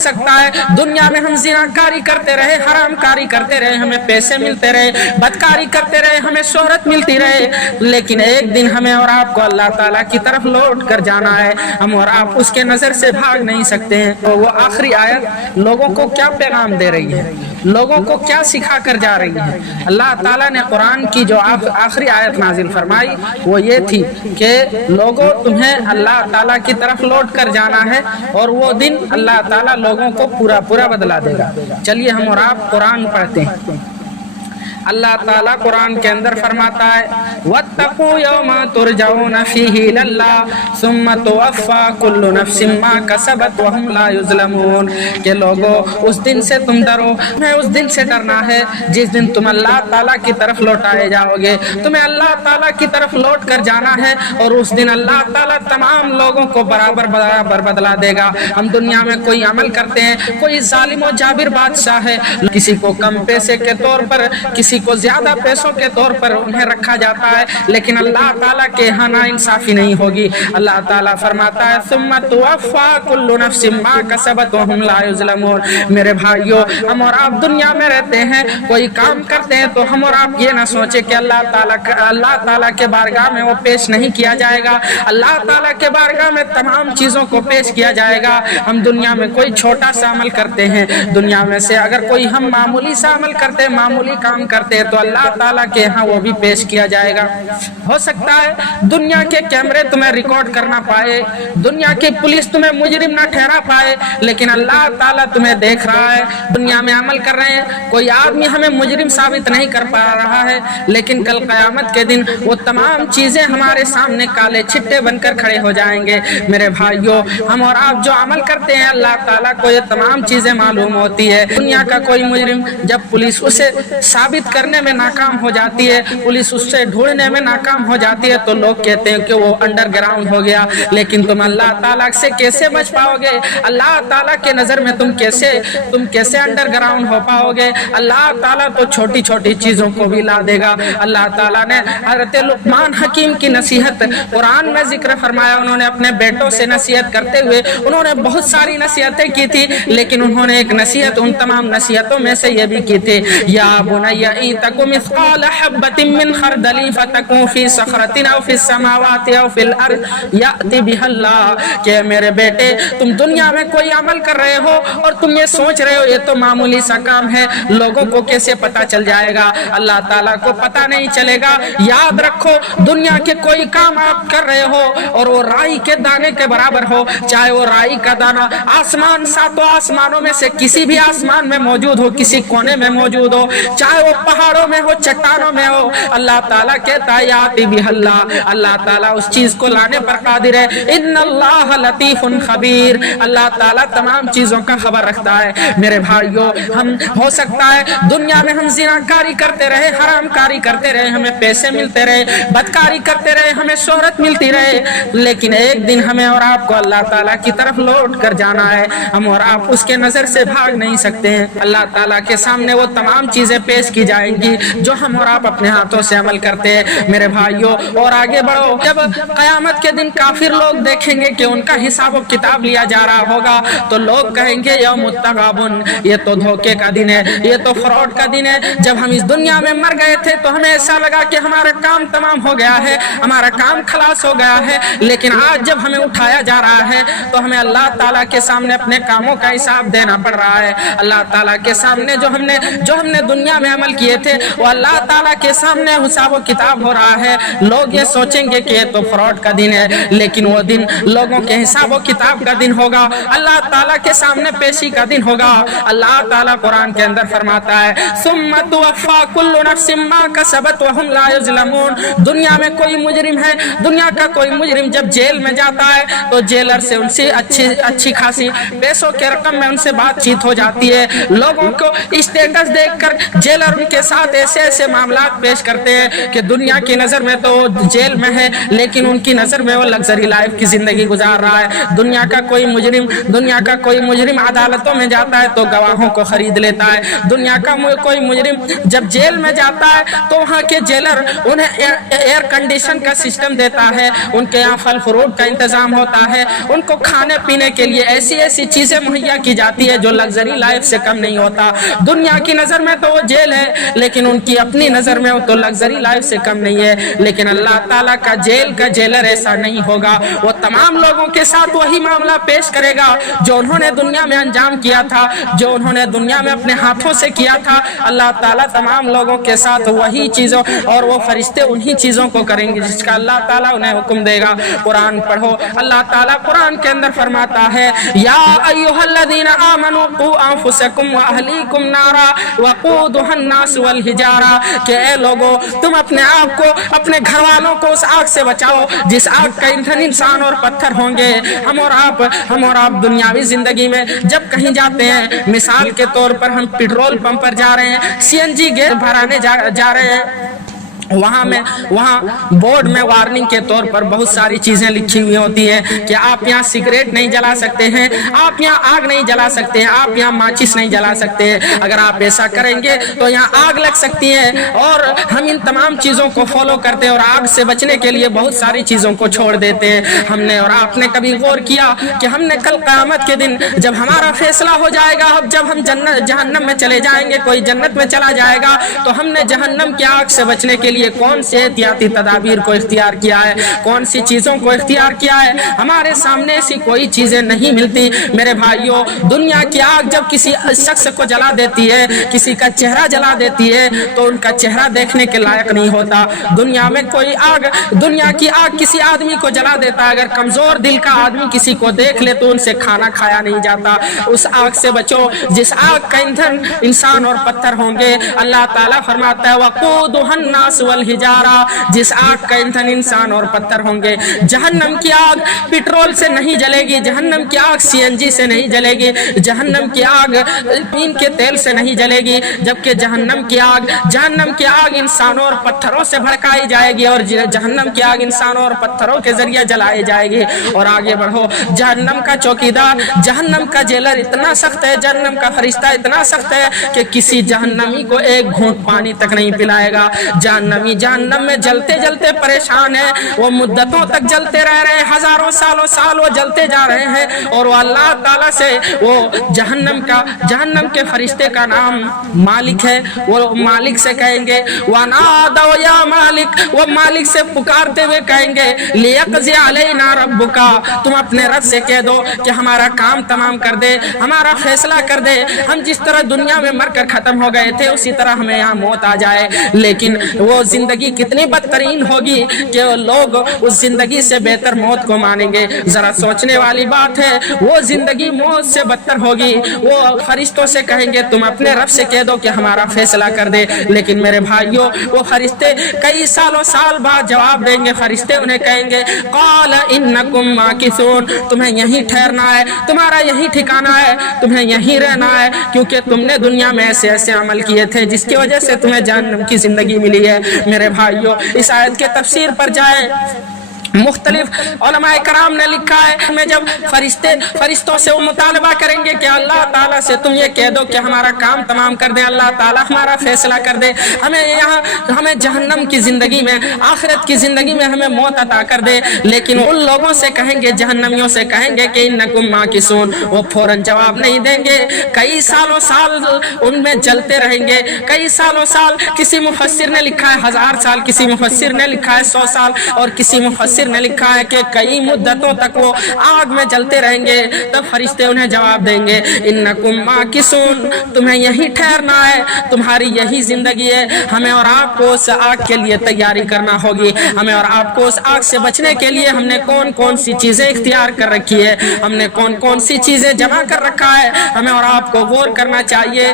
सकता है दुनिया में हम ज़िनाकारी करते रहे, हराम कारी करते रहे, हमें पैसे मिलते रहे, बदकारी करते रहे, हमें शोहरत मिलती रहे, लेकिन एक दिन हमें और आपको अल्लाह ताला की तरफ लौट कर जाना है। हम और आप उसके नज़र से भाग नहीं सकते हैं। तो वो आखिरी आयत लोगों को क्या पैगाम दे रही है, लोगों को क्या सिखा कर जा रही है? अल्लाह ताला ने कुरान की जो आखिरी आयत नाजिल फरमाई वो ये थी कि लोगों तुम्हें अल्लाह ताला की तरफ लौट कर जाना है और वो दिन अल्लाह ताला लोगों को पूरा पूरा बदला देगा। चलिए हम और आप कुरान पढ़ते हैं। अल्लाह ताला कुरान के अंदर फरमाता है वत्तकू यौमा तुरजाऊना फीही इलल्लाह सुम्मा तुवफ़्फ़ा कुल्लु नफ्सिन मा कसबत व हुम ला युज़लमून कि लोगों उस दिन से तुम डरो, तुम्हें उस दिन से डरना है जिस दिन तुम अल्लाह ताला की तरफ लौटाए जाओगे। तुम्हें अल्लाह ताला की तरफ लौट कर जाना है और उस दिन अल्लाह ताला तमाम लोगों को बराबर बराबर बदला देगा। हम दुनिया में कोई अमल करते हैं, कोई जालिम और जाबिर बादशाह है, किसी को कम पैसे के तौर पर, किसी को ज्यादा पैसों के तौर पर उन्हें रखा जाता है, लेकिन अल्लाह ताला के यहाँ नाइंसाफी नहीं होगी। अल्लाह ताला फरमाता है सुम्मा तुवफ़्फ़ा कुल्लु नफ्सिन मा कसबत व हुम ला युज़लमून। मेरे भाइयों, हम और आप दुनिया में रहते हैं, कोई काम करते हैं तो हम और आप ये ना सोचे कि अल्लाह ताला के बारगाह में वो पेश नहीं किया जाएगा। अल्लाह ताला के बारगाह में तमाम चीजों को पेश किया जाएगा। हम दुनिया में कोई छोटा सा अमल करते हैं, दुनिया में से अगर कोई हम मामूली सा अमल करते हैं, मामूली काम करते हैं तो अल्लाह ताला के यहाँ वो भी पेश किया जाएगा। हो सकता है दुनिया के कैमरे तुम्हें रिकॉर्ड करना पाए, दुनिया की पुलिस तुम्हें मुजरिम ना ठहरा पाए, लेकिन अल्लाह ताला तुम्हें देख रहा है। दुनिया में अमल कर रहे हैं, कोई आदमी हमें मुजरिम साबित नहीं कर पा रहा है, लेकिन कल क़यामत के दिन वो तमाम चीजें हमारे सामने काले छिट्टे बनकर खड़े हो जाएंगे। मेरे भाइयों, हम और आप जो अमल करते हैं अल्लाह ताला को ये तमाम चीजें मालूम होती है। दुनिया का कोई मुजरिम जब पुलिस उसे साबित करने में नाकाम हो जाती है, पुलिस उससे ढूंढने में नाकाम हो जाती है, तो लोग कहते हैं कि वो अंडरग्राउंड हो गया। लेकिन तुम अल्लाह ताला से कैसे बच पाओगे? अल्लाह ताला के नजर में तुम कैसे अंडरग्राउंड हो पाओगे? अल्लाह ताला तो छोटी छोटी चीजों को भी ला देगा। अल्लाह ताला ने हज़रत लुक़मान हकीम की नसीहत कुरान में जिक्र फरमाया। उन्होंने अपने बेटों से नसीहत करते हुए उन्होंने बहुत सारी नसीहतें की थी, लेकिन उन्होंने एक नसीहत उन तमाम नसीहतों में से ये भी की थी, या बुनय्या तकु मिस्क़ाल हब्बतिन मिन खरदलिन फतकू फी सखरतिन औ फिस समावाति औ फिल अर्द याति बिहल्लाह। कि मेरे बेटे, तुम दुनिया में कोई अमल कर रहे हो और तुम ये सोच रहे हो ये तो मामूली सा काम है, लोगों को कैसे पता चल जाएगा? अल्लाह ताला को पता नहीं चलेगा। याद रखो, दुनिया के कोई काम आप कर रहे हो और वो राई के दाने के बराबर हो, चाहे वो राई का दाना आसमान, सातों आसमानों में से किसी भी आसमान में मौजूद हो, किसी कोने में मौजूद हो, चाहे वो पहाड़ों में हो, चट्टानों में हो, अल्लाह ताला कहता है याति बिहल्लाह, अल्लाह ताला उस चीज को लाने पर कादिर है। इन्नल्लाह लतीफुन खबीर, अल्लाह ताला तमाम चीजों का खबर रखता है। मेरे भाइयों, हम हो सकता है दुनिया में हम ज़िनाकारी करते रहे, हराम कारी करते रहे, हमें पैसे मिलते रहे, बदकारी करते रहे, हमें शोहरत मिलती रहे, लेकिन एक दिन हमें और आपको अल्लाह ताला की तरफ लौट कर जाना है। हम और आप उसके नजर से भाग नहीं सकते हैं। अल्लाह ताला के सामने वो तमाम चीजें पेश की जाएंगी जो हम और आप अपने हाथों से अमल करते हैं। मेरे भाइयों, और आगे बढ़ो, जब क़यामत के दिन काफिर लोग देखेंगे कि उनका हिसाब व किताब लिया जा रहा होगा तो लोग कहेंगे यौमुत तगाबुन, ये तो धोखे का दिन है, ये तो फ्रॉड का दिन है। जब हम इस दुनिया में मर गए थे तो हमें ऐसा लगा कि हमारा काम तमाम हो गया है, हमारा काम खलास हो गया है, लेकिन आज जब हमें उठाया जा रहा है तो हमें अल्लाह ताला के सामने अपने कामों का हिसाब देना पड़ रहा है। अल्लाह ताला के सामने जो हमने दुनिया में अमल किए थे वो अल्लाह ताला के सामने हिसाब व किताब हो रहा है। लोग ये सोचेंगे कि ये तो फ्रॉड का दिन है, लेकिन वो दिन लोगों के हिसाब व किताब का दिन होगा, अल्लाह ताला के सामने पेशी का दिन होगा। अल्लाह ताला कुरान के अंदर फरमाता है सुम्मा तुवफ़्फ़ा कुल्लु नफ्सिन मा कसबत व हुम ला युज़लमून। दुनिया में कोई मुजरिम है, दुनिया का कोई मुजरिम जब जेल में जाता है तो जेलर से उनसे अच्छी खासी पैसों के रकम में उनसे बातचीत हो जाती है। लोगों को स्टेटस देखकर जेलर उनके کے ساتھ ایسے ایسے معاملات پیش کرتے ہیں کہ دنیا کی نظر میں تو وہ جیل میں ہے لیکن ان کی نظر میں وہ لگژری لائف کی زندگی گزار رہا ہے. دنیا کا کوئی مجرم عدالتوں میں جاتا ہے تو گواہوں کو خرید لیتا ہے. دنیا کا کوئی مجرم جب جیل میں جاتا ہے تو وہاں کے جیلر انہیں ایئر کنڈیشن کا سسٹم دیتا ہے, ان کے یہاں پھل فروٹ کا انتظام ہوتا ہے, ان کو کھانے پینے کے لیے ایسی ایسی چیزیں مہیا کی جاتی ہے جو لگژری لائف سے کم نہیں ہوتا. دنیا کی نظر میں تو وہ جیل ہے لیکن ان کی اپنی نظر میں وہ تو لگژری لائف سے کم نہیں ہے. لیکن اللہ تعالیٰ کا جیل کا جیلر ایسا نہیں ہوگا, وہ تمام لوگوں کے ساتھ وہی معاملہ پیش کرے گا جو انہوں نے دنیا میں انجام کیا تھا, جو انہوں نے دنیا میں اپنے ہاتھوں سے کیا تھا. اللہ تعالیٰ تمام لوگوں کے ساتھ وہی چیزوں اور وہ فرشتے انہی چیزوں کو کریں گے جس کا اللہ تعالیٰ انہیں حکم دے گا. قرآن پڑھو, اللہ تعالیٰ قرآن کے اندر فرماتا ہے یا ایھا الذین آمنوا قوا انفسکم واہلیکم نارا وقودھا الناس والحجارہ, کہ اے لوگو تم اپنے آپ کو اپنے گھر والوں کو اس آگ سے بچاؤ جس آگ کا ایندھن انسان اور پتھر ہوں گے. ہم اور آپ دنیاوی زندگی میں جب کہیں جاتے ہیں, مثال کے طور پر ہم پیٹرول پمپ پر جا رہے ہیں, سی این جی گیس بھرانے جا رہے ہیں, وہاں بورڈ میں وارننگ کے طور پر بہت ساری چیزیں لکھی ہوئی ہوتی ہیں کہ آپ یہاں سگریٹ نہیں جلا سکتے ہیں, آپ یہاں آگ نہیں جلا سکتے ہیں, آپ یہاں ماچس نہیں جلا سکتے ہیں. اگر آپ ایسا کریں گے تو یہاں آگ لگ سکتی ہے. اور ہم ان تمام چیزوں کو فالو کرتے ہیں اور آگ سے بچنے کے لیے بہت ساری چیزوں کو چھوڑ دیتے ہیں. ہم نے اور آپ نے کبھی غور کیا کہ ہم نے کل قیامت کے دن جب ہمارا فیصلہ ہو جائے گا, جب ہم جہنم میں چلے جائیں گے, کوئی جنت میں چلا جائے گا, تو ہم نے جہنم کی آگ سے بچنے کے لیے کون سے احتیاطی تدابیر کو اختیار کیا ہے, کون سی چیزوں کو اختیار کیا ہے. ہمارے سامنے ایسی کوئی چیزیں نہیں ملتی. میرے بھائیوں, دنیا کی آگ جب کسی شخص کو جلا دیتی ہے, کسی کا چہرہ جلا دیتی ہے, تو ان کا چہرہ دیکھنے کے لائق نہیں ہوتا. دنیا کی آگ کسی آدمی کو جلا دیتا ہے. اگر کمزور دل کا آدمی کسی کو دیکھ لے تو ان سے کھانا کھایا نہیں جاتا. اس آگ سے بچو جس آگ کا ایندھن انسان اور پتھر ہوں گے. اللہ تعالیٰ فرماتا ہے وقودھا الناس والحجارہ, جس آگ کا ایندھن انسان اور پتھر ہوں گے. جہنم کی آگ پیٹرول سے نہیں جلے گی, جہنم کی آگ سی این جی سے نہیں جلے گی, جہنم کی آگ پین کے تیل سے نہیں جلے گی, جبکہ جہنم کی آگ انسانوں اور پتھروں سے بھڑکائی جائے گی, اور جہنم کی آگ انسانوں اور پتھروں کے ذریعے جلائی جائے گی. اور آگے بڑھو, جہنم کا چوکیدار, جہنم کا جیلر اتنا سخت ہے, جہنم کا فرشتہ اتنا سخت ہے کہ کسی جہنمی کو ایک گھونٹ پانی تک نہیں پلائے گا. جہنم میں جلتے جلتے پریشان ہے, وہ مدتوں تک جلتے رہ رہے ہیں, ہزاروں سال وہ جلتے جا رہے ہیں. اور وہ اللہ تعالیٰ سے, وہ جہنم کے فرشتے کا نام مالک ہے, وہ مالک سے کہیں گے وَنَادَوْا يَا مَالِكَ, وہ مالک سے پکارتے ہوئے کہیں گے لِيَقْضِ عَلَيْنَا رَبُّكَ, تم اپنے رب سے کہہ دو کہ ہمارا کام تمام کر دے, ہمارا فیصلہ کر دے. ہم جس طرح دنیا میں مر کر ختم ہو گئے تھے اسی طرح ہمیں یہاں موت آ جائے. لیکن وہ زندگی کتنی بدترین ہوگی کہ لوگ اس زندگی سے بہتر موت کو مانیں گے. ذرا سوچنے والی بات ہے, وہ زندگی موت سے بدتر ہوگی. وہ فرشتوں سے کہیں گے تم اپنے رب سے کہہ دو کہ ہمارا فیصلہ کر دے. لیکن میرے بھائیوں, وہ فرشتے کئی سال بعد جواب دیں گے. فرشتے انہیں کہیں گے قال انکم ماکثون, تمہیں یہیں ٹھہرنا ہے, تمہارا یہی ٹھکانہ ہے, تمہیں یہیں رہنا ہے, کیونکہ تم نے دنیا میں ایسے ایسے عمل کیے تھے جس کی وجہ سے تمہیں جہنم کی زندگی ملی ہے. میرے بھائیوں, اس آیت کے تفسیر پر جائیں, مختلف علماء کرام نے لکھا ہے میں جب فرشتوں سے وہ مطالبہ کریں گے کہ اللہ تعالیٰ سے تم یہ کہہ دو کہ ہمارا کام تمام کر دیں, اللہ تعالیٰ ہمارا فیصلہ کر دے, ہمیں جہنم کی زندگی میں, آخرت کی زندگی میں ہمیں موت عطا کر دے. لیکن ان لوگوں سے کہیں گے, جہنمیوں سے کہیں گے کہ انکم ماکثون, وہ فوراً جواب نہیں دیں گے. کئی سالوں سال ان میں جلتے رہیں گے, کئی سالوں سال. کسی مفسر نے لکھا ہے 1000 سال, کسی مفسر نے لکھا ہے 100 سال, اور کسی مفسر نے لکھا ہے کہ کئی مدتوں تک وہ آگ میں جلتے رہیں گے. تب فرشتے انہیں جواب دیں گے انکم ماکثون, تمہیں یہی ٹھہرنا ہے, تمہاری یہی زندگی ہے. ہمیں اور آپ کو اس آگ کے لیے تیاری کرنا ہوگی. ہمیں اور آپ کو اس آگ سے بچنے کے لیے ہم نے کون کون سی چیزیں اختیار کر رکھی ہے, ہم نے کون کون سی چیزیں جمع کر رکھا ہے, ہمیں اور آپ کو غور کرنا چاہیے.